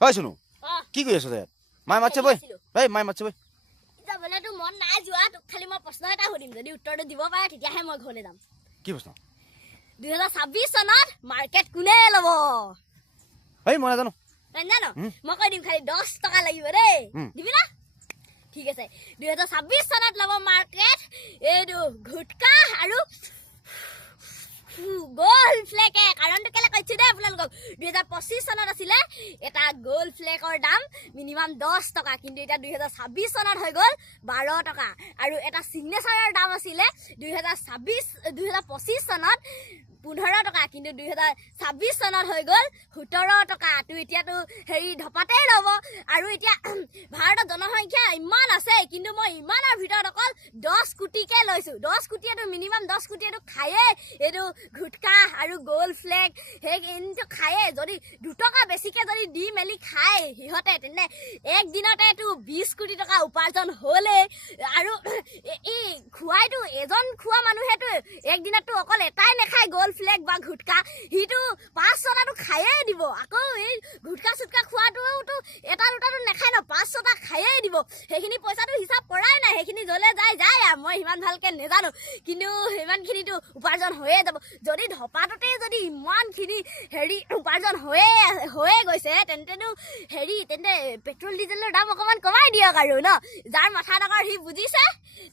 হয় শুনো কি কৰি আছ দে মায়ে মাতছে বৈ এই মায়ে মাতছে বৈ যাবলেতো মন নাই যোৱা তোক খালি মই প্ৰশ্ন এটা সুধিম যদি উত্তৰটো দিব পাৰে তেতিয়াহে মই ঘৰলৈ যাম কি প্ৰশ্ন 2026 চনত মাৰ্কেট কোনে ল'ব এই মই নাজানো জানো মই কৈ দিম খালি 10 টকা লাগিব দেই দিবি না ঠিক আছে 2026 চনত ল'ব মাৰ্কেট এইটো গুটকা আৰু গোল ফ্লেকে কাৰণটো কেলে কৈছো দে আপোনালোকক 2025 চনত আছিলে এটা গোল ফ্লেকৰ দাম মিনিমাম 10 টকা কিন্তু এটা 2026 চনত হৈ গ'ল 12 টকা আৰু এটা সিগনেচাৰৰ দাম আছিলে 2025 চনত 15 টকা কিন্তু 2026 চনত হৈ গ'ল 17 টকা তো এতিয়াতো হেৰি ধপাতেই ল'ব আৰু এতিয়া ভাৰতৰ জনসংখ্যা ইমান আছে কিন্তু মই ইমানৰ ভিতৰত অকল 10 কোটিকে লৈছো 10 কোটিয়েতো মিনিমাম 10 কোটিয়েতো খায়ে এইটো গুটকা আৰু গোল ফ্লেক হে কিন্তু খায়ে যদি 2 টকা বেছিকে যদি দি মেলি খায় হিহতে তেনে এক দিনতেতো 20 কোটি টকা উপাৰ্জন হ'লে আৰু এই খুৱাইতো এজন খোৱা মানুহেতো এক দিনতো অকল এটাই নেখায় গোল ফ্লেক বা গুটকা হিটো 5 ছটাটো খায়ে দিব আকৌ এই গুটকা সুটকা খোৱাটোতো এটা দুটাটো নেখায় ন 5 ছটা খায়ে দিব সেইখিনি পইচাটো হিচাপ কৰাই নাই সেইখিনি জলে যায় মই ইমান ভালকে নেজানো কিন্তু ইমানখিনিতো উপাৰ্জন হৈয়ে যাব যদি ধপাটোতে যদি ইমানখিনি হেৰি উপাৰ্জন হৈয়ে গৈছে তেন্তেনো হেৰি তেন্তে পেট্ৰল ডিজেলৰ দাম অকমান কমাই দিয়ক আৰু ন যাৰ মাথা ডাঙৰ সি বুজিছে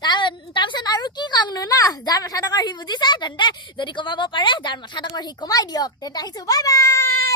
তাৰপিছত আৰু কি কমনো ন যাৰ মাথা ডাঙৰ সি বুজিছে তেন্তে যদি কমাব পাৰে যাৰ মাথা ডাঙৰ সি কমাই দিয়ক তেন্তে আহিছো বাই বাই